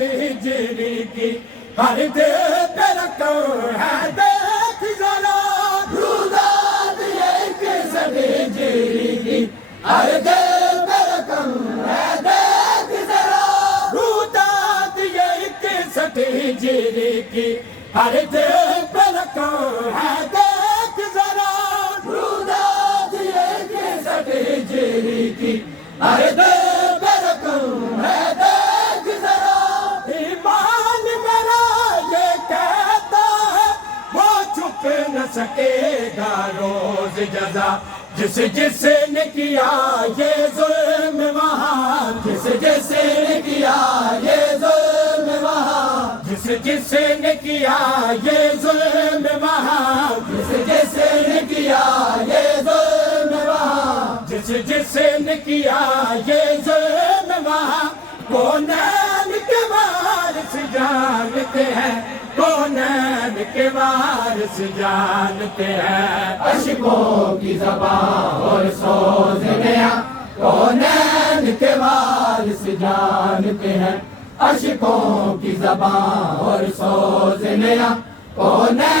ہجری کی ہر دل پہ رکھو ہے دیکھ ذرا روزات ایک سد ہجری کی ہر دل پہ رکھو ہے دیکھ ذرا روزات ایک سد ہجری کی ہر دل پہ رکھو ہے دیکھ ذرا روزات ایک سد ہجری کی ہر دل پہ رکھو ہے دیکھ ذرا ایمان میرا یہ کہتا ہے وہ چھپ نہ سکے گا روز جزا جس جس نے کیا یہ ظلم وہاں جس جس نے کیا یہ ظلم وہاں جس جس نے کیا یہ ظلم وہاں جس جس نے کیا یہ ظلم وہاں جس جس نے کیا یہ ظلم وہاں کونین کے وارث جانتے ہیں کونین کے وارث جانتے ہیں اشکوں کی زبان اور سوز نیا کونین کے وارث جانتے ہیں اشکوں کی زبان اور سوز نیا کونین